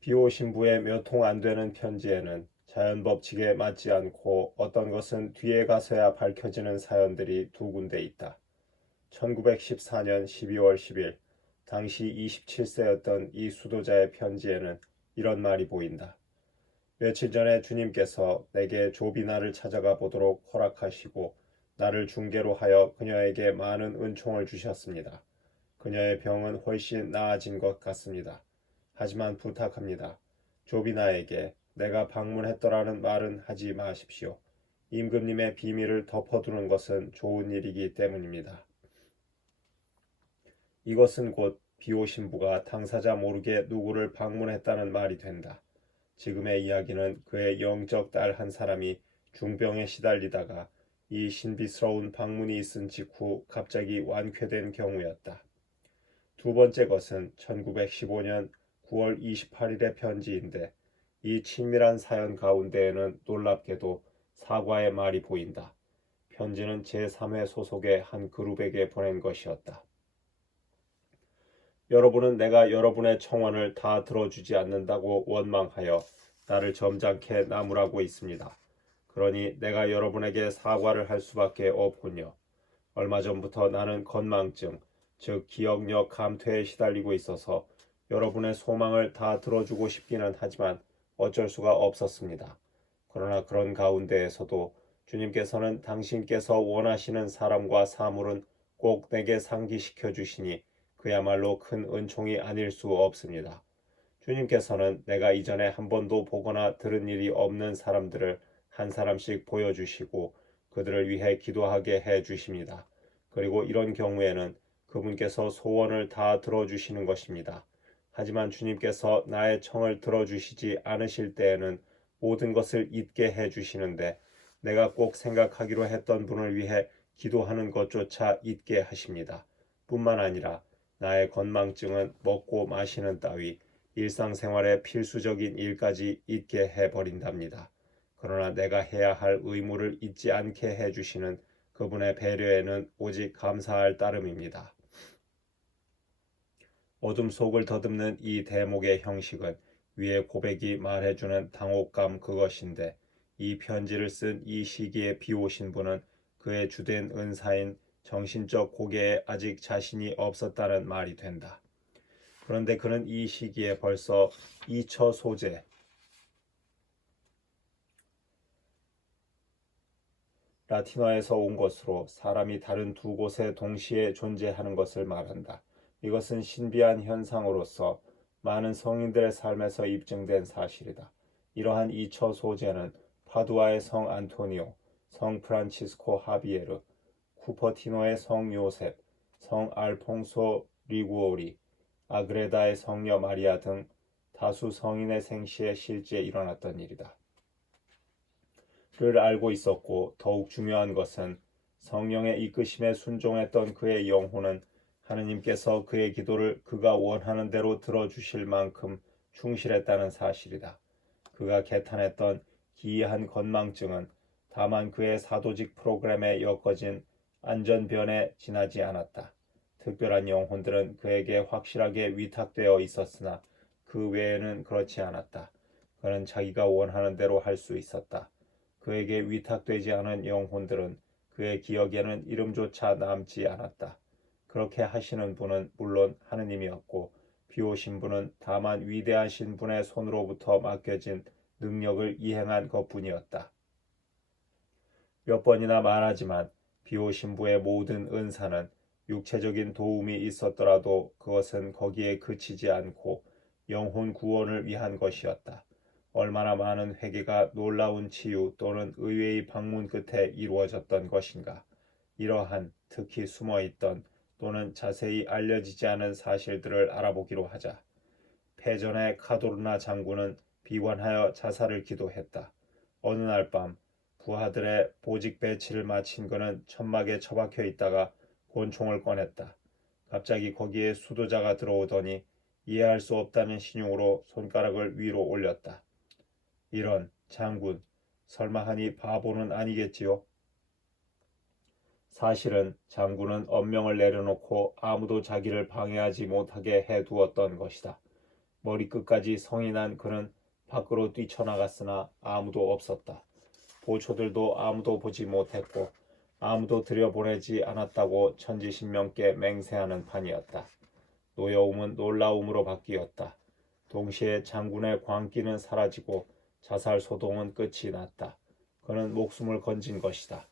비오 신부의 몇 통 안 되는 편지에는 자연 법칙에 맞지 않고 어떤 것은 뒤에 가서야 밝혀지는 사연들이 두 군데 있다. 1914년 12월 10일 당시 27세였던 이 수도자의 편지에는 이런 말이 보인다. 며칠 전에 주님께서 내게 조비나를 찾아가 보도록 허락하시고 나를 중개로 하여 그녀에게 많은 은총을 주셨습니다. 그녀의 병은 훨씬 나아진 것 같습니다. 하지만 부탁합니다. 조비나에게 내가 방문했더라는 말은 하지 마십시오. 임금님의 비밀을 덮어두는 것은 좋은 일이기 때문입니다. 이것은 곧 비오 신부가 당사자 모르게 누구를 방문했다는 말이 된다. 지금의 이야기는 그의 영적 딸 한 사람이 중병에 시달리다가 이 신비스러운 방문이 있은 직후 갑자기 완쾌된 경우였다. 두 번째 것은 1915년 9월 28일의 편지인데 이 친밀한 사연 가운데에는 놀랍게도 사과의 말이 보인다. 편지는 제3회 소속의 한 그룹에게 보낸 것이었다. 여러분은 내가 여러분의 청원을 다 들어주지 않는다고 원망하여 나를 점잖게 나무라고 있습니다. 그러니 내가 여러분에게 사과를 할 수밖에 없군요. 얼마 전부터 나는 건망증, 즉 기억력 감퇴에 시달리고 있어서 여러분의 소망을 다 들어주고 싶기는 하지만 어쩔 수가 없었습니다. 그러나 그런 가운데에서도 주님께서는 당신께서 원하시는 사람과 사물은 꼭 내게 상기시켜 주시니 그야말로 큰 은총이 아닐 수 없습니다. 주님께서는 내가 이전에 한 번도 보거나 들은 일이 없는 사람들을 한 사람씩 보여주시고 그들을 위해 기도하게 해 주십니다. 그리고 이런 경우에는 그분께서 소원을 다 들어주시는 것입니다. 하지만 주님께서 나의 청을 들어주시지 않으실 때에는 모든 것을 잊게 해 주시는데 내가 꼭 생각하기로 했던 분을 위해 기도하는 것조차 잊게 하십니다. 뿐만 아니라 나의 건망증은 먹고 마시는 따위 일상생활의 필수적인 일까지 잊게 해버린답니다. 그러나 내가 해야 할 의무를 잊지 않게 해주시는 그분의 배려에는 오직 감사할 따름입니다. 어둠 속을 더듬는 이 대목의 형식은 위의 고백이 말해주는 당혹감 그것인데 이 편지를 쓴 이 시기에 비오신 분은 그의 주된 은사인 정신적 고개에 아직 자신이 없었다는 말이 된다. 그런데 그는 이 시기에 벌써 2처 소재, 라틴어에서 온 것으로 사람이 다른 두 곳에 동시에 존재하는 것을 말한다. 이것은 신비한 현상으로서 많은 성인들의 삶에서 입증된 사실이다. 이러한 2처 소재는 파두아의 성 안토니오, 성 프란치스코 하비에르, 쿠퍼티노의 성 요셉, 성 알퐁소 리구오리, 아그레다의 성녀 마리아 등 다수 성인의 생시에 실제 일어났던 일이다. 를 알고 있었고 더욱 중요한 것은 성령의 이끄심에 순종했던 그의 영혼은 하느님께서 그의 기도를 그가 원하는 대로 들어주실 만큼 충실했다는 사실이다. 그가 개탄했던 기이한 건망증은 다만 그의 사도직 프로그램에 엮어진 안전변에 지나지 않았다. 특별한 영혼들은 그에게 확실하게 위탁되어 있었으나 그 외에는 그렇지 않았다. 그는 자기가 원하는 대로 할 수 있었다. 그에게 위탁되지 않은 영혼들은 그의 기억에는 이름조차 남지 않았다. 그렇게 하시는 분은 물론 하느님이었고 비오신 분은 다만 위대하신 분의 손으로부터 맡겨진 능력을 이행한 것뿐이었다. 몇 번이나 말하지만 비오신 부의 모든 은사는 육체적인 도움이 있었더라도 그것은 거기에 그치지 않고 영혼 구원을 위한 것이었다. 얼마나 많은 회개가 놀라운 치유 또는 의외의 방문 끝에 이루어졌던 것인가. 이러한 특히 숨어있던 또는 자세히 알려지지 않은 사실들을 알아보기로 하자. 패전의 카도르나 장군은 비관하여 자살을 기도했다. 어느 날 밤 부하들의 보직 배치를 마친 그는 천막에 처박혀 있다가 권총을 꺼냈다. 갑자기 거기에 수도자가 들어오더니 이해할 수 없다는 신용으로 손가락을 위로 올렸다. 이런 장군, 설마 하니 바보는 아니겠지요? 사실은 장군은 엄명을 내려놓고 아무도 자기를 방해하지 못하게 해두었던 것이다. 머리끝까지 성이 난 그는 밖으로 뛰쳐나갔으나 아무도 없었다. 보초들도 아무도 보지 못했고 아무도 들여보내지 않았다고 천지신명께 맹세하는 판이었다. 노여움은 놀라움으로 바뀌었다. 동시에 장군의 광기는 사라지고 자살 소동은 끝이 났다. 그는 목숨을 건진 것이다.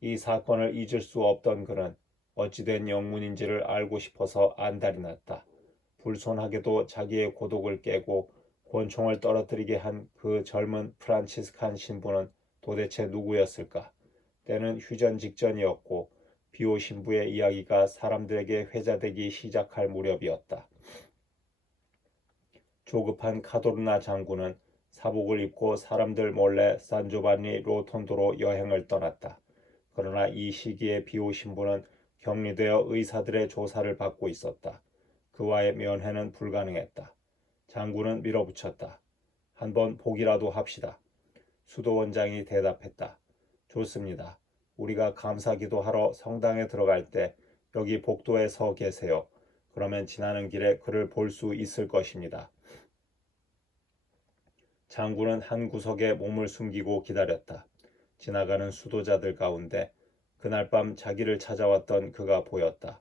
이 사건을 잊을 수 없던 그는 어찌된 영문인지를 알고 싶어서 안달이 났다. 불손하게도 자기의 고독을 깨고 권총을 떨어뜨리게 한 그 젊은 프란치스칸 신부는 도대체 누구였을까? 때는 휴전 직전이었고 비오 신부의 이야기가 사람들에게 회자되기 시작할 무렵이었다. 조급한 카도르나 장군은 사복을 입고 사람들 몰래 산조반니 로톤도로 여행을 떠났다. 그러나 이 시기에 비오 신부는 격리되어 의사들의 조사를 받고 있었다. 그와의 면회는 불가능했다. 장군은 밀어붙였다. 한번 보기라도 합시다. 수도원장이 대답했다. 좋습니다. 우리가 감사기도 하러 성당에 들어갈 때 여기 복도에 서 계세요. 그러면 지나는 길에 그를 볼 수 있을 것입니다. 장군은 한 구석에 몸을 숨기고 기다렸다. 지나가는 수도자들 가운데 그날 밤 자기를 찾아왔던 그가 보였다.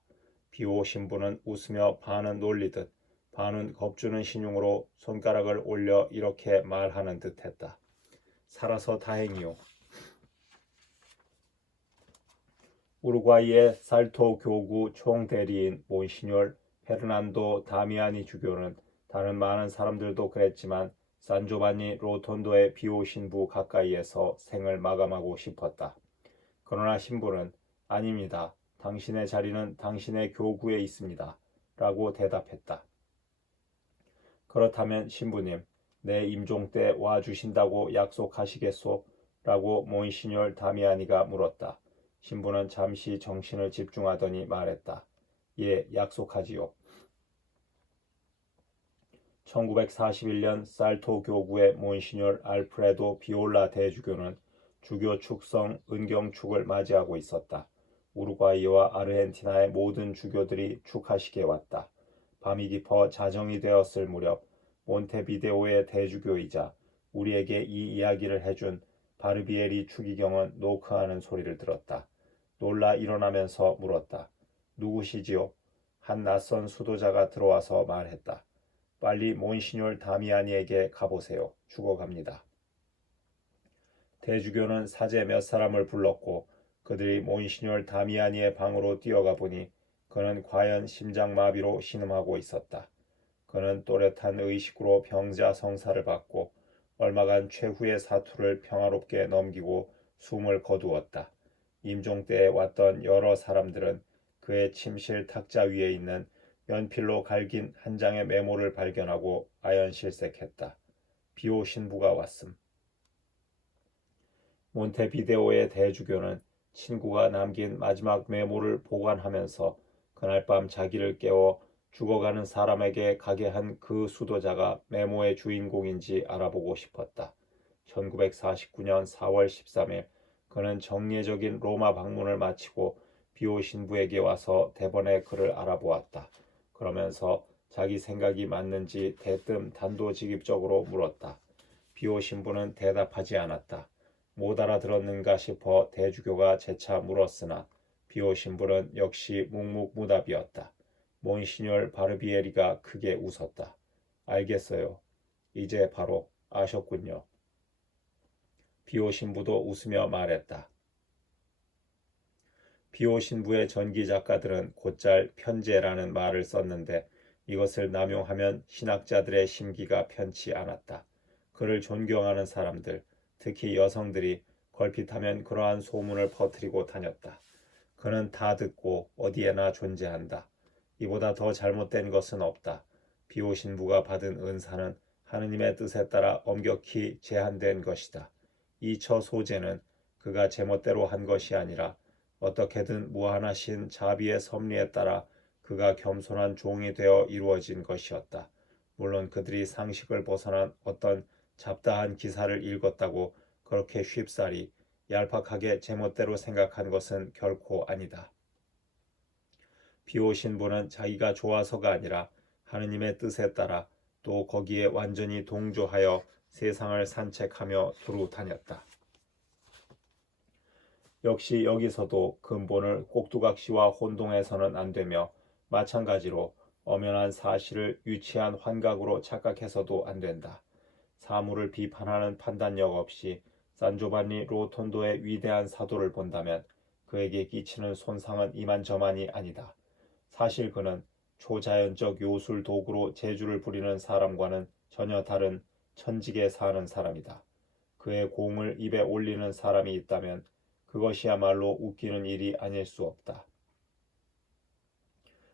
비오 신부는 웃으며 반은 놀리듯 반은 겁주는 신용으로 손가락을 올려 이렇게 말하는 듯했다. 살아서 다행이요. 우루과이의 살토 교구 총대리인 몬시뇰 페르난도 다미아니 주교는 다른 많은 사람들도 그랬지만 산조바니 로톤도의 비오 신부 가까이에서 생을 마감하고 싶었다. 그러나 신부는 아닙니다. 당신의 자리는 당신의 교구에 있습니다. 라고 대답했다. 그렇다면 신부님, 내 임종 때 와주신다고 약속하시겠소? 라고 몬시뇰 다미아니가 물었다. 신부는 잠시 정신을 집중하더니 말했다. 예, 약속하지요. 1941년 살토 교구의 몬시뇰 알프레도 비올라 대주교는 주교 축성 은경축을 맞이하고 있었다. 우루과이와 아르헨티나의 모든 주교들이 축하식에 왔다. 밤이 깊어 자정이 되었을 무렵 몬테비데오의 대주교이자 우리에게 이 이야기를 해준 바르비에리 추기경은 노크하는 소리를 들었다. 놀라 일어나면서 물었다. 누구시지요? 한 낯선 수도자가 들어와서 말했다. 빨리 몬시뇰 다미아니에게 가보세요. 죽어갑니다. 대주교는 사제 몇 사람을 불렀고 그들이 몬시뇰 다미아니의 방으로 뛰어가 보니 그는 과연 심장마비로 신음하고 있었다. 그는 또렷한 의식으로 병자 성사를 받고 얼마간 최후의 사투를 평화롭게 넘기고 숨을 거두었다. 임종 때에 왔던 여러 사람들은 그의 침실 탁자 위에 있는 연필로 갈긴 한 장의 메모를 발견하고 아연실색했다. 비오 신부가 왔음. 몬테비데오의 대주교는 친구가 남긴 마지막 메모를 보관하면서 그날 밤 자기를 깨워 죽어가는 사람에게 가게 한 그 수도자가 메모의 주인공인지 알아보고 싶었다. 1949년 4월 13일 그는 정례적인 로마 방문을 마치고 비오 신부에게 와서 대번에 그를 알아보았다. 그러면서 자기 생각이 맞는지 대뜸 단도직입적으로 물었다. 비오 신부는 대답하지 않았다. 못 알아들었는가 싶어 대주교가 재차 물었으나 비오 신부는 역시 묵묵무답이었다. 몬시뇰 바르비에리가 크게 웃었다. 알겠어요. 이제 바로 아셨군요. 비오 신부도 웃으며 말했다. 비오 신부의 전기 작가들은 곧잘 편제라는 말을 썼는데 이것을 남용하면 신학자들의 심기가 편치 않았다. 그를 존경하는 사람들, 특히 여성들이 걸핏하면 그러한 소문을 퍼뜨리고 다녔다. 그는 다 듣고 어디에나 존재한다. 이보다 더 잘못된 것은 없다. 비오 신부가 받은 은사는 하느님의 뜻에 따라 엄격히 제한된 것이다. 이 처 소재는 그가 제멋대로 한 것이 아니라 어떻게든 무한하신 자비의 섭리에 따라 그가 겸손한 종이 되어 이루어진 것이었다. 물론 그들이 상식을 벗어난 어떤 잡다한 기사를 읽었다고 그렇게 쉽사리 얄팍하게 제멋대로 생각한 것은 결코 아니다. 비오 신부는 자기가 좋아서가 아니라 하느님의 뜻에 따라 또 거기에 완전히 동조하여 세상을 산책하며 두루 다녔다. 역시 여기서도 근본을 꼭두각시와 혼동해서는 안 되며 마찬가지로 엄연한 사실을 유치한 환각으로 착각해서도 안 된다. 사물을 비판하는 판단력 없이 산조반니 로톤도의 위대한 사도를 본다면 그에게 끼치는 손상은 이만저만이 아니다. 사실 그는 초자연적 요술 도구로 재주를 부리는 사람과는 전혀 다른 천직에 사는 사람이다. 그의 공을 입에 올리는 사람이 있다면 그것이야말로 웃기는 일이 아닐 수 없다.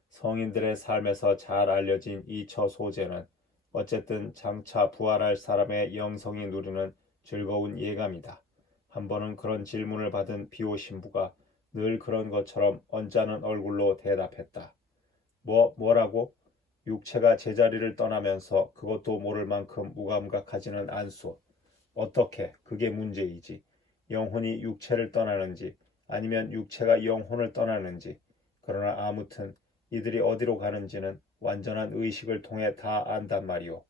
성인들의 삶에서 잘 알려진 이 처소재는 어쨌든 장차 부활할 사람의 영성이 누리는 즐거운 예감이다. 한 번은 그런 질문을 받은 비오 신부가 늘 그런 것처럼 언짢은 얼굴로 대답했다. 뭐라고? 육체가 제자리를 떠나면서 그것도 모를 만큼 무감각하지는 않소. 어떻게? 그게 문제이지. 영혼이 육체를 떠나는지 아니면 육체가 영혼을 떠나는지. 그러나 아무튼 이들이 어디로 가는지는 완전한 의식을 통해 다 안단 말이오.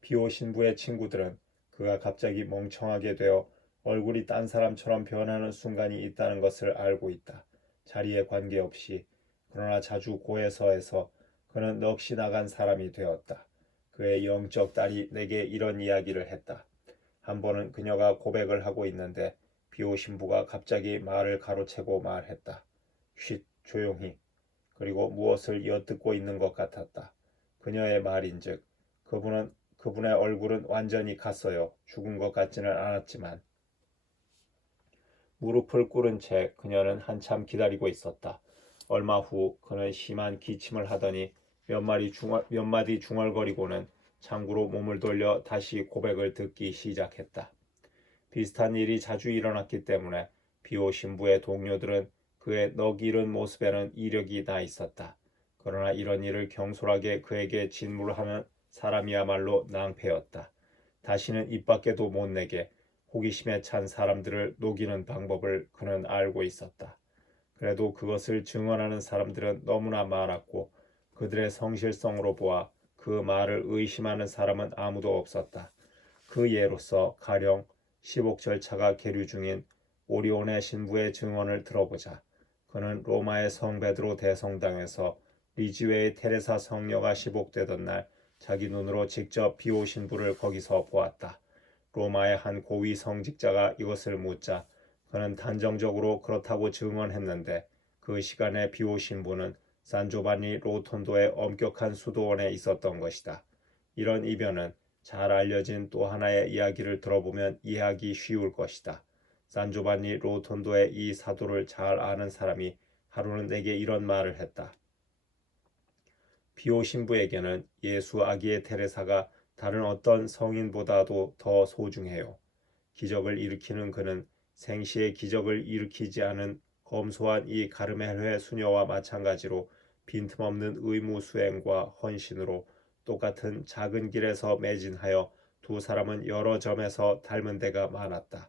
비오 신부의 친구들은 그가 갑자기 멍청하게 되어 얼굴이 딴 사람처럼 변하는 순간이 있다는 것을 알고 있다. 자리에 관계없이. 그러나 자주 고해서에서 그는 넋이 나간 사람이 되었다. 그의 영적 딸이 내게 이런 이야기를 했다. 한 번은 그녀가 고백을 하고 있는데 비오 신부가 갑자기 말을 가로채고 말했다. 쉿, 조용히. 그리고 무엇을 엿듣고 있는 것 같았다. 그녀의 말인즉 그분의 얼굴은 완전히 갔어요. 죽은 것 같지는 않았지만. 무릎을 꿇은 채 그녀는 한참 기다리고 있었다. 얼마 후 그는 심한 기침을 하더니 몇 마디 중얼거리고는 창구로 몸을 돌려 다시 고백을 듣기 시작했다. 비슷한 일이 자주 일어났기 때문에 비오 신부의 동료들은 그의 넋 잃은 모습에는 이력이 나 있었다. 그러나 이런 일을 경솔하게 그에게 진물하는 사람이야말로 낭패였다. 다시는 입 밖에도 못 내게 호기심에 찬 사람들을 녹이는 방법을 그는 알고 있었다. 그래도 그것을 증언하는 사람들은 너무나 많았고 그들의 성실성으로 보아 그 말을 의심하는 사람은 아무도 없었다. 그 예로서 가령 시복 절차가 계류 중인 오리온의 신부의 증언을 들어보자. 그는 로마의 성 베드로 대성당에서 리지웨의 테레사 성녀가 시복되던 날 자기 눈으로 직접 비오 신부를 거기서 보았다. 로마의 한 고위 성직자가 이것을 묻자 그는 단정적으로 그렇다고 증언했는데 그 시간에 비오 신부는 산조반니 로톤도의 엄격한 수도원에 있었던 것이다. 이런 이변은 잘 알려진 또 하나의 이야기를 들어보면 이해하기 쉬울 것이다. 산조반니 로톤도의 이 사도를 잘 아는 사람이 하루는 내게 이런 말을 했다. 비오 신부에게는 예수 아기의 테레사가 다른 어떤 성인보다도 더 소중해요. 기적을 일으키는 그는 생시의 기적을 일으키지 않은 검소한 이 가르멜회 수녀와 마찬가지로 빈틈없는 의무 수행과 헌신으로 똑같은 작은 길에서 매진하여 두 사람은 여러 점에서 닮은 데가 많았다.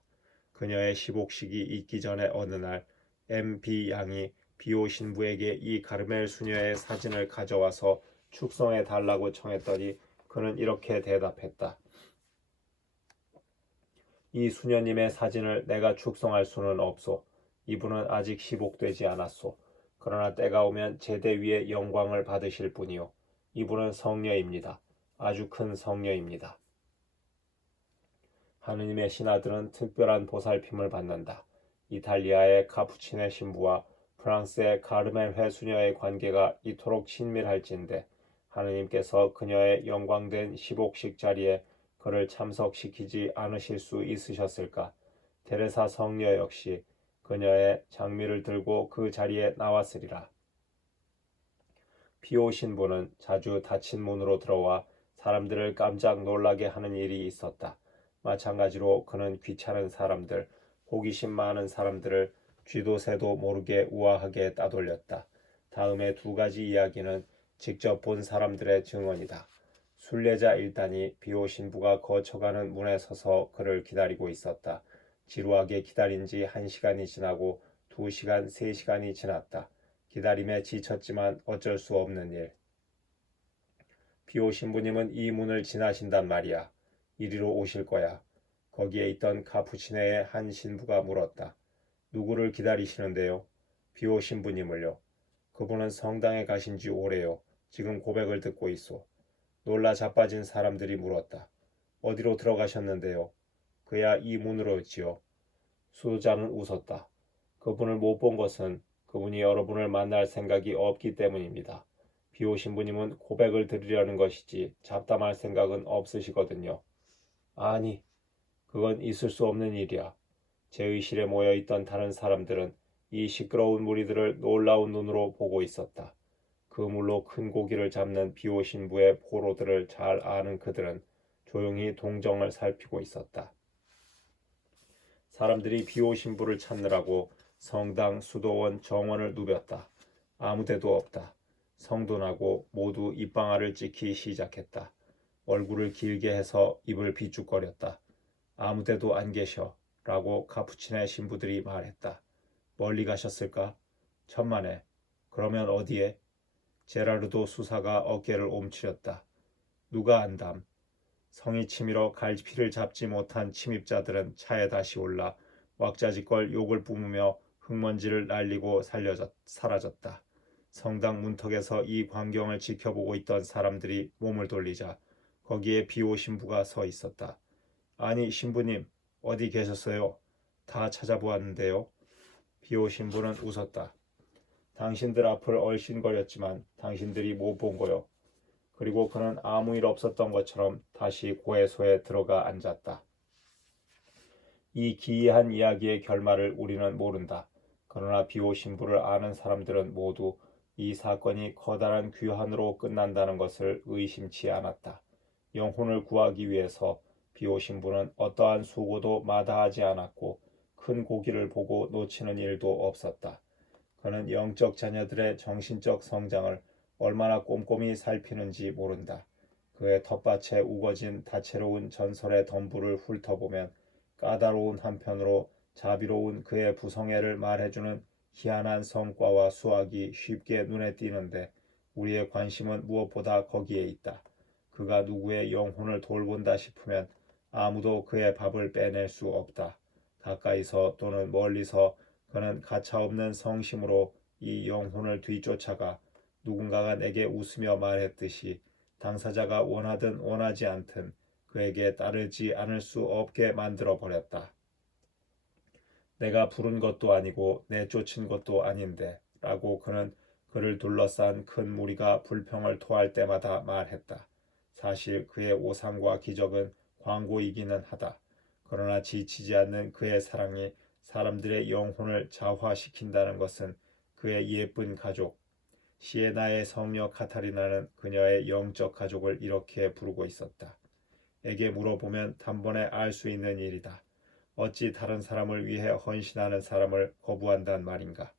그녀의 시복식이 있기 전에 어느 날 M.B. 양이 비오 신부에게 이 가르멜 수녀의 사진을 가져와서 축성해 달라고 청했더니 그는 이렇게 대답했다. 이 수녀님의 사진을 내가 축성할 수는 없소. 이분은 아직 시복되지 않았소. 그러나 때가 오면 제대 위에 영광을 받으실 분이요. 이분은 성녀입니다. 아주 큰 성녀입니다. 하느님의 신하들은 특별한 보살핌을 받는다. 이탈리아의 카푸치네 신부와 프랑스의 카르멘 회수녀의 관계가 이토록 친밀할진데 하느님께서 그녀의 영광된 시복식 자리에 그를 참석시키지 않으실 수 있으셨을까? 테레사 성녀 역시 그녀의 장미를 들고 그 자리에 나왔으리라. 비오 신부는 자주 닫힌 문으로 들어와 사람들을 깜짝 놀라게 하는 일이 있었다. 마찬가지로 그는 귀찮은 사람들, 호기심 많은 사람들을 쥐도 새도 모르게 우아하게 따돌렸다. 다음에 두 가지 이야기는 직접 본 사람들의 증언이다. 순례자 일단이 비오 신부가 거쳐가는 문에 서서 그를 기다리고 있었다. 지루하게 기다린 지 1시간이 지나고 2시간, 3시간이 지났다. 기다림에 지쳤지만 어쩔 수 없는 일. 비오 신부님은 이 문을 지나신단 말이야. 이리로 오실 거야. 거기에 있던 카푸치네의 한 신부가 물었다. 누구를 기다리시는데요? 비오 신부님을요. 그분은 성당에 가신 지 오래요. 지금 고백을 듣고 있소. 놀라 자빠진 사람들이 물었다. 어디로 들어가셨는데요? 그야 이 문으로지요. 수도자는 웃었다. 그분을 못 본 것은 그분이 여러분을 만날 생각이 없기 때문입니다. 비오 신부님은 고백을 드리려는 것이지 잡담할 생각은 없으시거든요. 아니, 그건 있을 수 없는 일이야. 제 의실에 모여있던 다른 사람들은 이 시끄러운 무리들을 놀라운 눈으로 보고 있었다. 그 물로 큰 고기를 잡는 비오 신부의 포로들을 잘 아는 그들은 조용히 동정을 살피고 있었다. 사람들이 비오 신부를 찾느라고 성당, 수도원, 정원을 누볐다. 아무데도 없다. 성도나고 모두 입방아를 찍기 시작했다. 얼굴을 길게 해서 입을 비죽거렸다. 아무데도 안 계셔 라고 카푸치네 신부들이 말했다. 멀리 가셨을까? 천만에. 그러면 어디에? 제라르도 수사가 어깨를 옴츠렸다. 누가 안담. 성이 치밀어 갈피를 잡지 못한 침입자들은 차에 다시 올라 왁자지껄 욕을 뿜으며 흙먼지를 날리고 사라졌다. 성당 문턱에서 이 광경을 지켜보고 있던 사람들이 몸을 돌리자 거기에 비오 신부가 서 있었다. 아니 신부님 어디 계셨어요? 다 찾아보았는데요. 비오 신부는 웃었다. 당신들 앞을 얼씬거렸지만 당신들이 못 본 거요. 그리고 그는 아무 일 없었던 것처럼 다시 고해소에 들어가 앉았다. 이 기이한 이야기의 결말을 우리는 모른다. 그러나 비오 신부를 아는 사람들은 모두 이 사건이 커다란 귀환으로 끝난다는 것을 의심치 않았다. 영혼을 구하기 위해서 비오 신부는 어떠한 수고도 마다하지 않았고 큰 고기를 보고 놓치는 일도 없었다. 그는 영적 자녀들의 정신적 성장을 얼마나 꼼꼼히 살피는지 모른다. 그의 텃밭에 우거진 다채로운 전설의 덤불을 훑어보면 까다로운 한편으로 자비로운 그의 부성애를 말해주는 희한한 성과와 수학이 쉽게 눈에 띄는데 우리의 관심은 무엇보다 거기에 있다. 그가 누구의 영혼을 돌본다 싶으면 아무도 그의 밥을 빼낼 수 없다. 가까이서 또는 멀리서 그는 가차없는 성심으로 이 영혼을 뒤쫓아가 누군가가 내게 웃으며 말했듯이 당사자가 원하든 원하지 않든 그에게 따르지 않을 수 없게 만들어 버렸다. 내가 부른 것도 아니고 내쫓은 것도 아닌데 라고 그는 그를 둘러싼 큰 무리가 불평을 토할 때마다 말했다. 사실 그의 오상과 기적은 광고이기는 하다. 그러나 지치지 않는 그의 사랑이 사람들의 영혼을 자화시킨다는 것은 그의 예쁜 가족, 시에나의 성녀 카타리나는 그녀의 영적 가족을 이렇게 부르고 있었다. 에게 물어보면 단번에 알 수 있는 일이다. 어찌 다른 사람을 위해 헌신하는 사람을 거부한단 말인가.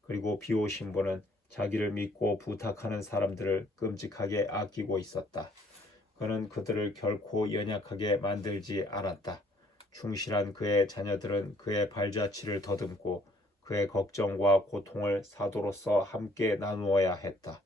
그리고 비오 신부는 자기를 믿고 부탁하는 사람들을 끔찍하게 아끼고 있었다. 그는 그들을 결코 연약하게 만들지 않았다. 충실한 그의 자녀들은 그의 발자취를 더듬고 그의 걱정과 고통을 사도로서 함께 나누어야 했다.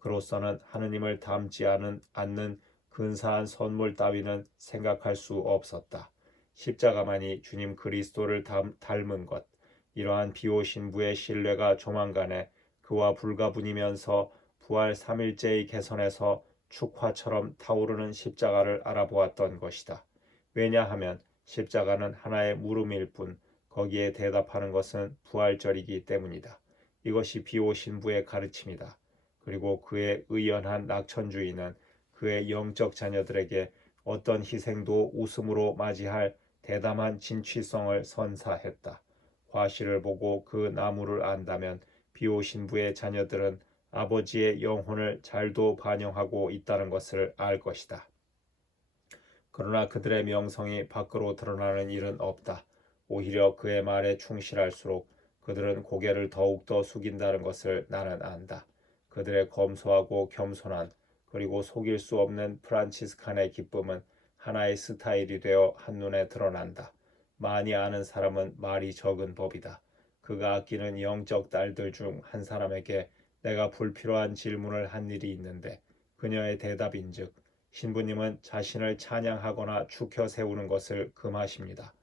그로서는 하느님을 닮지 않는 근사한 선물 따위는 생각할 수 없었다. 십자가만이 주님 그리스도를 닮은 것, 이러한 비오 신부의 신뢰가 조만간에 그와 불가분이면서 부활 3일째의 개선에서 축화처럼 타오르는 십자가를 알아보았던 것이다. 왜냐하면 십자가는 하나의 물음일 뿐 거기에 대답하는 것은 부활절이기 때문이다. 이것이 비오 신부의 가르침이다. 그리고 그의 의연한 낙천주의는 그의 영적 자녀들에게 어떤 희생도 웃음으로 맞이할 대담한 진취성을 선사했다. 과실을 보고 그 나무를 안다면 비오 신부의 자녀들은 아버지의 영혼을 잘도 반영하고 있다는 것을 알 것이다. 그러나 그들의 명성이 밖으로 드러나는 일은 없다. 오히려 그의 말에 충실할수록 그들은 고개를 더욱더 숙인다는 것을 나는 안다. 그들의 검소하고 겸손한 그리고 속일 수 없는 프란치스칸의 기쁨은 하나의 스타일이 되어 한눈에 드러난다. 많이 아는 사람은 말이 적은 법이다. 그가 아끼는 영적 딸들 중 한 사람에게 내가 불필요한 질문을 한 일이 있는데 그녀의 대답인즉 신부님은 자신을 찬양하거나 축혀 세우는 것을 금하십니다.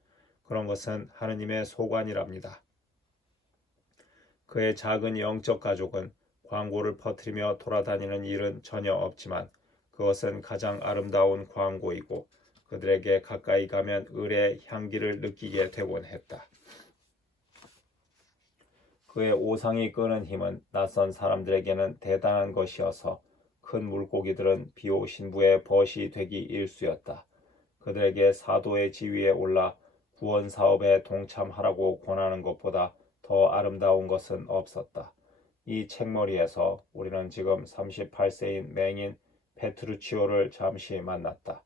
그런 것은 하느님의 소관이랍니다. 그의 작은 영적 가족은 광고를 퍼뜨리며 돌아다니는 일은 전혀 없지만 그것은 가장 아름다운 광고이고 그들에게 가까이 가면 을의 향기를 느끼게 되곤 했다. 그의 오상이 끄는 힘은 낯선 사람들에게는 대단한 것이어서 큰 물고기들은 비오 신부의 벗이 되기 일쑤였다. 그들에게 사도의 지위에 올라 구원 사업에 동참하라고 권하는 것보다 더 아름다운 것은 없었다. 이 책머리에서 우리는 지금 38세인 맹인 페트루치오를 잠시 만났다.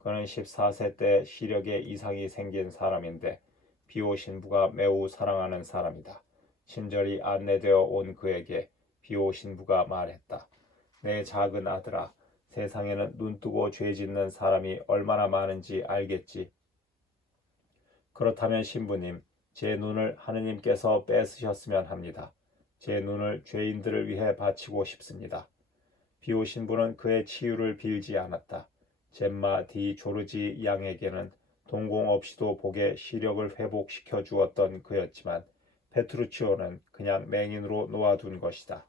그는 14세 때 시력에 이상이 생긴 사람인데 비오 신부가 매우 사랑하는 사람이다. 친절히 안내되어 온 그에게 비오 신부가 말했다. 내 작은 아들아, 세상에는 눈뜨고 죄짓는 사람이 얼마나 많은지 알겠지? 그렇다면 신부님, 제 눈을 하느님께서 뺏으셨으면 합니다. 제 눈을 죄인들을 위해 바치고 싶습니다. 비오 신부는 그의 치유를 빌지 않았다. 젬마 디 조르지 양에게는 동공 없이도 복의 시력을 회복시켜 주었던 그였지만 페트루치오는 그냥 맹인으로 놓아둔 것이다.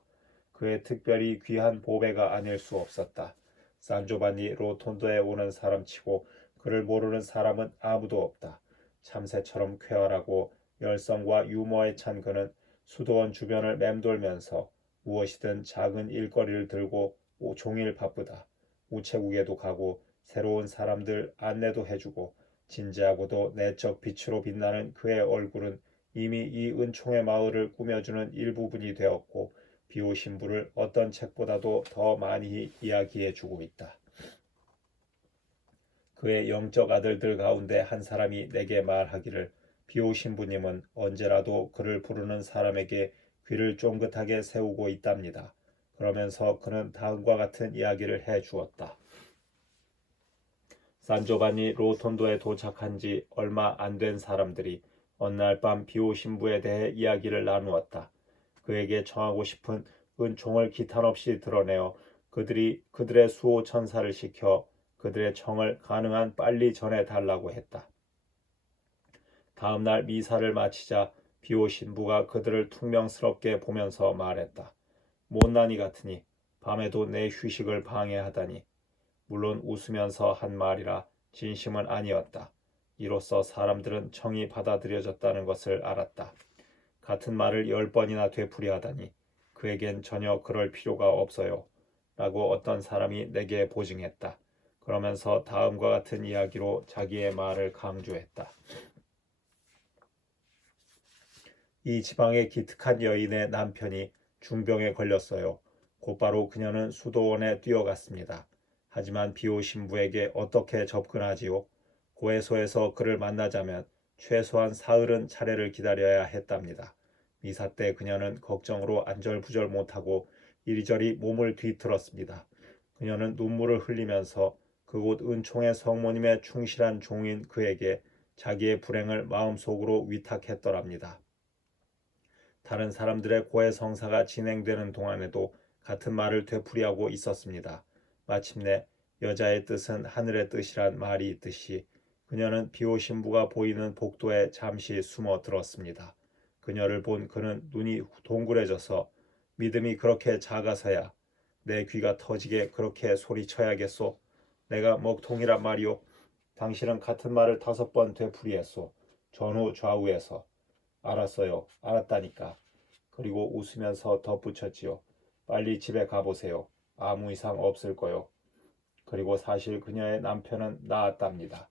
그의 특별히 귀한 보배가 아닐 수 없었다. 산조바니 로톤도에 오는 사람치고 그를 모르는 사람은 아무도 없다. 참새처럼 쾌활하고 열성과 유머에 찬 그는 수도원 주변을 맴돌면서 무엇이든 작은 일거리를 들고 종일 바쁘다. 우체국에도 가고 새로운 사람들 안내도 해주고 진지하고도 내적 빛으로 빛나는 그의 얼굴은 이미 이 은총의 마을을 꾸며주는 일부분이 되었고 비오 신부를 어떤 책보다도 더 많이 이야기해주고 있다. 그의 영적 아들들 가운데 한 사람이 내게 말하기를 비오 신부님은 언제라도 그를 부르는 사람에게 귀를 쫑긋하게 세우고 있답니다. 그러면서 그는 다음과 같은 이야기를 해 주었다. 산조바니 로톤도에 도착한 지 얼마 안 된 사람들이 어느 날 밤 비오 신부에 대해 이야기를 나누었다. 그에게 청하고 싶은 은총을 기탄 없이 드러내어 그들의 수호 천사를 시켜 그들의 청을 가능한 빨리 전해달라고 했다. 다음 날 미사를 마치자 비오 신부가 그들을 퉁명스럽게 보면서 말했다. 못난이 같으니 밤에도 내 휴식을 방해하다니. 물론 웃으면서 한 말이라 진심은 아니었다. 이로써 사람들은 청이 받아들여졌다는 것을 알았다. 같은 말을 10번이나 되풀이하다니 그에겐 전혀 그럴 필요가 없어요. 라고 어떤 사람이 내게 보증했다. 그러면서 다음과 같은 이야기로 자기의 말을 강조했다. 이 지방의 기특한 여인의 남편이 중병에 걸렸어요. 곧바로 그녀는 수도원에 뛰어갔습니다. 하지만 비오 신부에게 어떻게 접근하지요? 고해소에서 그를 만나자면 최소한 사흘은 차례를 기다려야 했답니다. 미사 때 그녀는 걱정으로 안절부절 못하고 이리저리 몸을 뒤틀었습니다. 그녀는 눈물을 흘리면서 그곳 은총의 성모님의 충실한 종인 그에게 자기의 불행을 마음속으로 위탁했더랍니다. 다른 사람들의 고해 성사가 진행되는 동안에도 같은 말을 되풀이하고 있었습니다. 마침내 여자의 뜻은 하늘의 뜻이란 말이 있듯이 그녀는 비오 신부가 보이는 복도에 잠시 숨어 들었습니다. 그녀를 본 그는 눈이 동그래져서 믿음이 그렇게 작아서야 내 귀가 터지게 그렇게 소리쳐야겠소. 내가 먹통이란 말이오. 당신은 같은 말을 5번 되풀이했소. 전후 좌우에서. 알았어요. 알았다니까. 그리고 웃으면서 덧붙였지요. 빨리 집에 가보세요. 아무 이상 없을 거요. 그리고 사실 그녀의 남편은 나았답니다.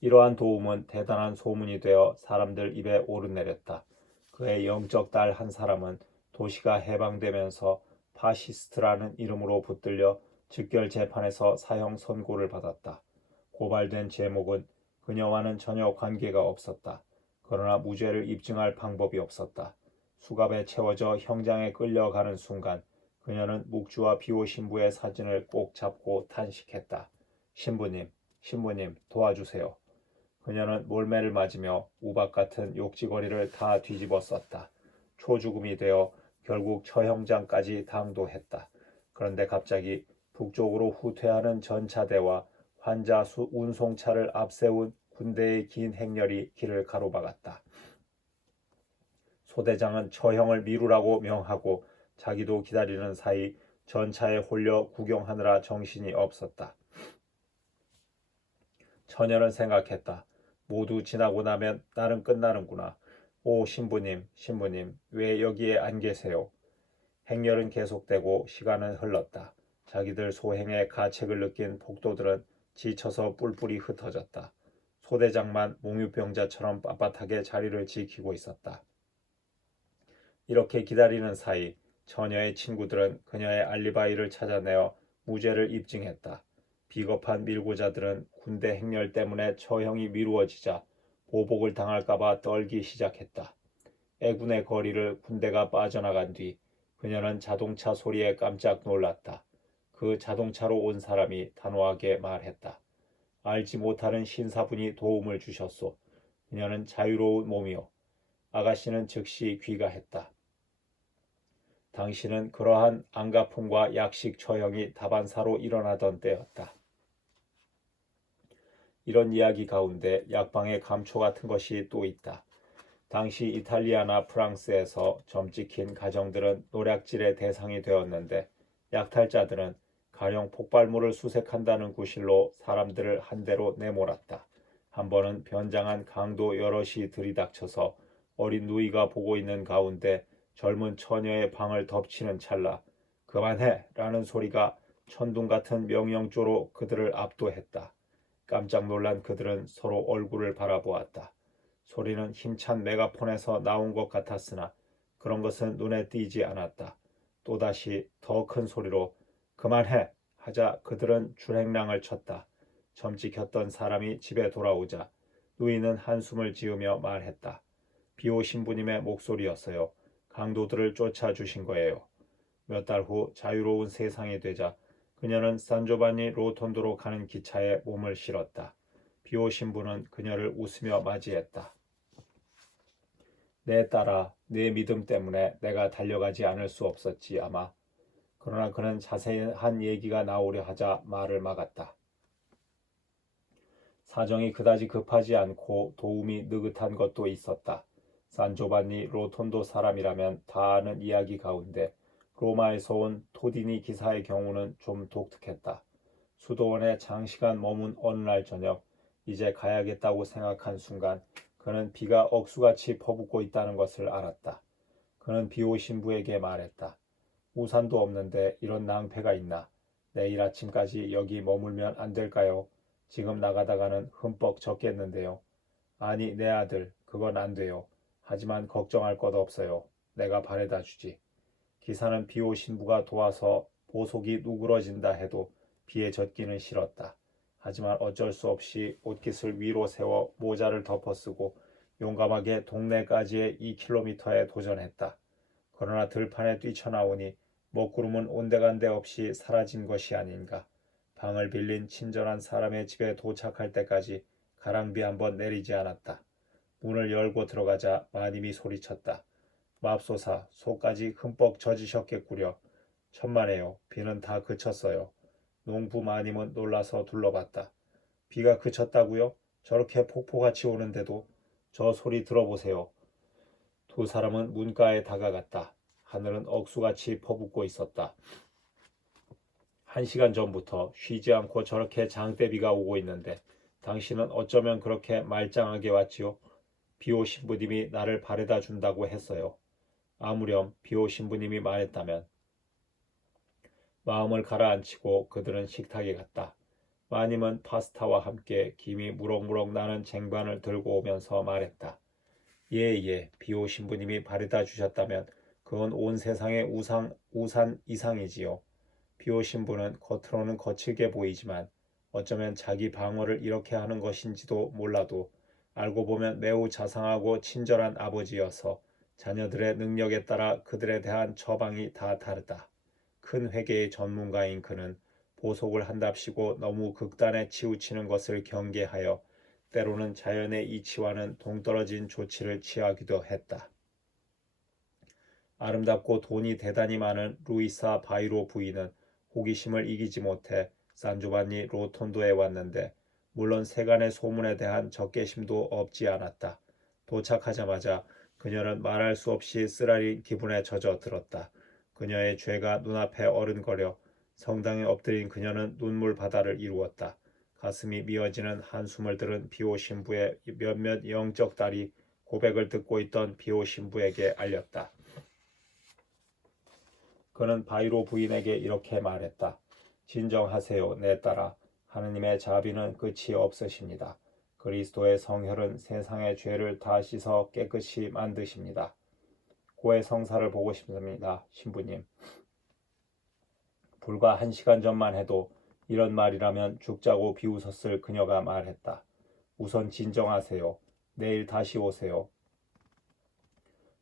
이러한 도움은 대단한 소문이 되어 사람들 입에 오르내렸다. 그의 영적 딸 한 사람은 도시가 해방되면서 파시스트라는 이름으로 붙들려 즉결 재판에서 사형 선고를 받았다. 고발된 제목은 그녀와는 전혀 관계가 없었다. 그러나 무죄를 입증할 방법이 없었다. 수갑에 채워져 형장에 끌려가는 순간 그녀는 묵주와 비오 신부의 사진을 꼭 잡고 탄식했다. 신부님, 신부님 도와주세요. 그녀는 몰매를 맞으며 우박 같은 욕지거리를 다 뒤집어 썼다. 초죽음이 되어 결국 처형장까지 당도했다. 그런데 갑자기 북쪽으로 후퇴하는 전차대와 환자 운송차를 앞세운 군대의 긴 행렬이 길을 가로막았다. 소대장은 처형을 미루라고 명하고 자기도 기다리는 사이 전차에 홀려 구경하느라 정신이 없었다. 처녀는 생각했다. 모두 지나고 나면 나는 끝나는구나. 오 신부님, 신부님, 왜 여기에 안 계세요? 행렬은 계속되고 시간은 흘렀다. 자기들 소행의 가책을 느낀 폭도들은 지쳐서 뿔뿔이 흩어졌다. 소대장만 몽유병자처럼 빳빳하게 자리를 지키고 있었다. 이렇게 기다리는 사이 처녀의 친구들은 그녀의 알리바이를 찾아내어 무죄를 입증했다. 비겁한 밀고자들은 군대 행렬 때문에 처형이 미루어지자 보복을 당할까봐 떨기 시작했다. 애군의 거리를 군대가 빠져나간 뒤 그녀는 자동차 소리에 깜짝 놀랐다. 그 자동차로 온 사람이 단호하게 말했다. 알지 못하는 신사분이 도움을 주셨소. 그녀는 자유로운 몸이요. 아가씨는 즉시 귀가했다. 당시는 그러한 안가품과 약식 처형이 다반사로 일어나던 때였다. 이런 이야기 가운데 약방의 감초 같은 것이 또 있다. 당시 이탈리아나 프랑스에서 점 찍힌 가정들은 노략질의 대상이 되었는데 약탈자들은 가령 폭발물을 수색한다는 구실로 사람들을 한 대로 내몰았다. 한 번은 변장한 강도 여럿이 들이닥쳐서 어린 누이가 보고 있는 가운데 젊은 처녀의 방을 덮치는 찰나 그만해! 라는 소리가 천둥 같은 명령조로 그들을 압도했다. 깜짝 놀란 그들은 서로 얼굴을 바라보았다. 소리는 힘찬 메가폰에서 나온 것 같았으나 그런 것은 눈에 띄지 않았다. 또다시 더 큰 소리로 그만해! 하자 그들은 줄행랑을 쳤다. 점찍혔던 사람이 집에 돌아오자 누이는 한숨을 지으며 말했다. 비오 신부님의 목소리였어요. 강도들을 쫓아주신 거예요. 몇 달 후 자유로운 세상이 되자 그녀는 산조바니 로톤도로 가는 기차에 몸을 실었다. 비오 신부는 그녀를 웃으며 맞이했다. 내 딸아, 네 믿음 때문에 내가 달려가지 않을 수 없었지 아마. 그러나 그는 자세한 얘기가 나오려 하자 말을 막았다. 사정이 그다지 급하지 않고 도움이 느긋한 것도 있었다. 산조바니 로톤도 사람이라면 다 아는 이야기 가운데 로마에서 온 토디니 기사의 경우는 좀 독특했다. 수도원에 장시간 머문 어느 날 저녁 이제 가야겠다고 생각한 순간 그는 비가 억수같이 퍼붓고 있다는 것을 알았다. 그는 비오 신부에게 말했다. 우산도 없는데 이런 낭패가 있나. 내일 아침까지 여기 머물면 안 될까요? 지금 나가다가는 흠뻑 젖겠는데요. 아니 내 아들 그건 안 돼요. 하지만 걱정할 것 없어요. 내가 바래다 주지. 기사는 비오 신부가 도와서 보속이 누그러진다 해도 비에 젖기는 싫었다. 하지만 어쩔 수 없이 옷깃을 위로 세워 모자를 덮어쓰고 용감하게 동네까지의 2km에 도전했다. 그러나 들판에 뛰쳐나오니 먹구름은 온데간데 없이 사라진 것이 아닌가. 방을 빌린 친절한 사람의 집에 도착할 때까지 가랑비 한번 내리지 않았다. 문을 열고 들어가자 마님이 소리쳤다. 맙소사, 속까지 흠뻑 젖으셨겠구려. 천만에요. 비는 다 그쳤어요. 농부 마님은 놀라서 둘러봤다. 비가 그쳤다고요? 저렇게 폭포같이 오는데도. 저 소리 들어보세요. 두 사람은 문가에 다가갔다. 하늘은 억수같이 퍼붓고 있었다. 1시간 전부터 쉬지 않고 저렇게 장대비가 오고 있는데 당신은 어쩌면 그렇게 말짱하게 왔지요? 비오 신부님이 나를 바래다 준다고 했어요. 아무렴 비오 신부님이 말했다면. 마음을 가라앉히고 그들은 식탁에 갔다. 마님은 파스타와 함께 김이 무럭무럭 나는 쟁반을 들고 오면서 말했다. 예, 비오 신부님이 바래다 주셨다면 그건 온 세상의 우산 이상이지요. 비오 신부는 겉으로는 거칠게 보이지만 어쩌면 자기 방어를 이렇게 하는 것인지도 몰라도 알고 보면 매우 자상하고 친절한 아버지여서 자녀들의 능력에 따라 그들에 대한 처방이 다 다르다. 큰 회계의 전문가인 그는 보속을 한답시고 너무 극단에 치우치는 것을 경계하여 때로는 자연의 이치와는 동떨어진 조치를 취하기도 했다. 아름답고 돈이 대단히 많은 루이사 바이로 부인은 호기심을 이기지 못해 산조반니 로톤도에 왔는데 물론 세간의 소문에 대한 적개심도 없지 않았다. 도착하자마자 그녀는 말할 수 없이 쓰라린 기분에 젖어들었다. 그녀의 죄가 눈앞에 어른거려 성당에 엎드린 그녀는 눈물 바다를 이루었다. 가슴이 미어지는 한숨을 들은 비오 신부의 몇몇 영적 딸이 고백을 듣고 있던 비오 신부에게 알렸다. 그는 바이로 부인에게 이렇게 말했다. 진정하세요, 내 딸아. 하느님의 자비는 끝이 없으십니다. 그리스도의 성혈은 세상의 죄를 다 씻어 깨끗이 만드십니다. 고해 성사를 보고 싶습니다, 신부님. 불과 1시간 전만 해도 이런 말이라면 죽자고 비웃었을 그녀가 말했다. 우선 진정하세요. 내일 다시 오세요.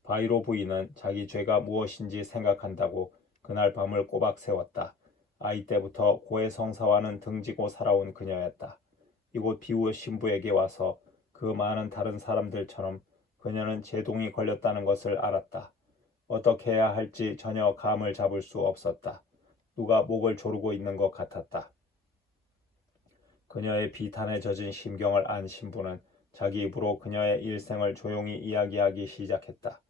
바이로 부인은 자기 죄가 무엇인지 생각한다고 그날 밤을 꼬박 세웠다. 아이 때부터 고해 성사와는 등지고 살아온 그녀였다. 이곳 비우 신부에게 와서 그 많은 다른 사람들처럼 그녀는 제동이 걸렸다는 것을 알았다. 어떻게 해야 할지 전혀 감을 잡을 수 없었다. 누가 목을 조르고 있는 것 같았다. 그녀의 비탄에 젖은 심경을 안 신부는 자기 입으로 그녀의 일생을 조용히 이야기하기 시작했다.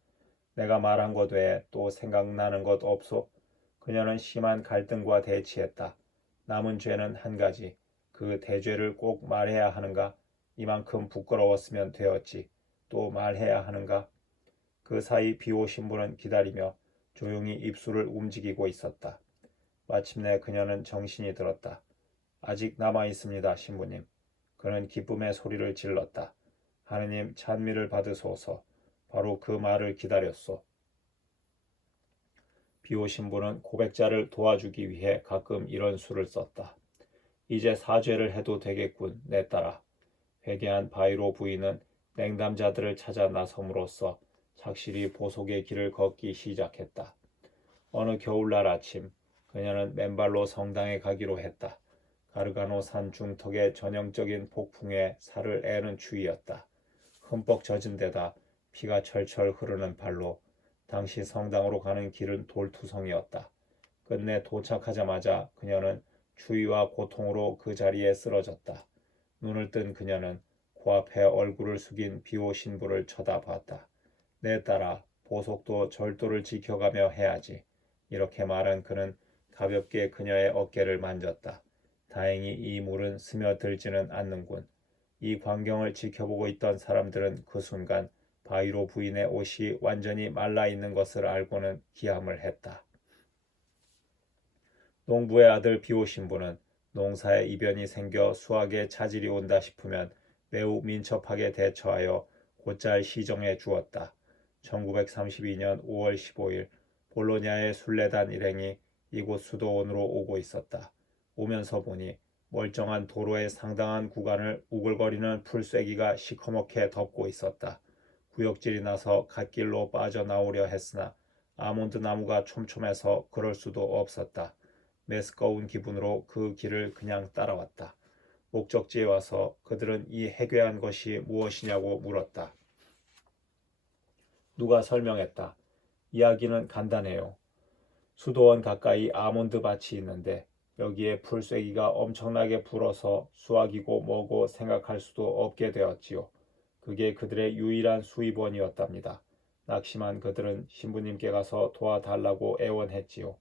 내가 말한 것 외에 또 생각나는 것 없소? 그녀는 심한 갈등과 대치했다. 남은 죄는 한 가지. 그 대죄를 꼭 말해야 하는가? 이만큼 부끄러웠으면 되었지. 또 말해야 하는가? 그 사이 비오 신부는 기다리며 조용히 입술을 움직이고 있었다. 마침내 그녀는 정신이 들었다. 아직 남아 있습니다, 신부님. 그는 기쁨의 소리를 질렀다. 하느님 찬미를 받으소서. 바로 그 말을 기다렸소. 비오 신부는 고백자를 도와주기 위해 가끔 이런 수를 썼다. 이제 사죄를 해도 되겠군, 내 딸아. 회개한 바이로 부인은 냉담자들을 찾아 나섬으로써 착실히 보속의 길을 걷기 시작했다. 어느 겨울날 아침 그녀는 맨발로 성당에 가기로 했다. 가르가노 산 중턱의 전형적인 폭풍에 살을 애는 추위였다. 흠뻑 젖은 데다 피가 철철 흐르는 발로 당시 성당으로 가는 길은 돌투성이었다. 끝내 도착하자마자 그녀는 추위와 고통으로 그 자리에 쓰러졌다. 눈을 뜬 그녀는 코앞에 얼굴을 숙인 비오 신부를 쳐다봤다. 내 딸아, 보석도 절도를 지켜가며 해야지. 이렇게 말한 그는 가볍게 그녀의 어깨를 만졌다. 다행히 이 물은 스며들지는 않는군. 이 광경을 지켜보고 있던 사람들은 그 순간 바이로 부인의 옷이 완전히 말라있는 것을 알고는 기함을 했다. 농부의 아들 비오 신부는 농사에 이변이 생겨 수확에 차질이 온다 싶으면 매우 민첩하게 대처하여 곧잘 시정해 주었다. 1932년 5월 15일 볼로냐의 순례단 일행이 이곳 수도원으로 오고 있었다. 오면서 보니 멀쩡한 도로의 상당한 구간을 우글거리는 풀쐐기가 시커멓게 덮고 있었다. 구역질이 나서 갓길로 빠져나오려 했으나 아몬드 나무가 촘촘해서 그럴 수도 없었다. 메스꺼운 기분으로 그 길을 그냥 따라왔다. 목적지에 와서 그들은 이 해괴한 것이 무엇이냐고 물었다. 누가 설명했다. 이야기는 간단해요. 수도원 가까이 아몬드 밭이 있는데 여기에 풀쐐기가 엄청나게 불어서 수확이고 뭐고 생각할 수도 없게 되었지요. 그게 그들의 유일한 수입원이었답니다. 낙심한 그들은 신부님께 가서 도와달라고 애원했지요.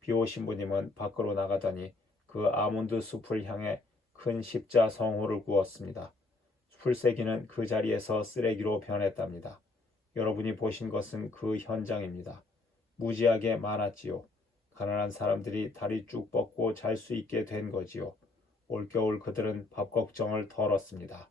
비오 신부님은 밖으로 나가더니 그 아몬드 숲을 향해 큰 십자 성호를 구웠습니다. 풀쐐기는 그 자리에서 쓰레기로 변했답니다. 여러분이 보신 것은 그 현장입니다. 무지하게 많았지요. 가난한 사람들이 다리 쭉 뻗고 잘 수 있게 된 거지요. 올겨울 그들은 밥 걱정을 덜었습니다.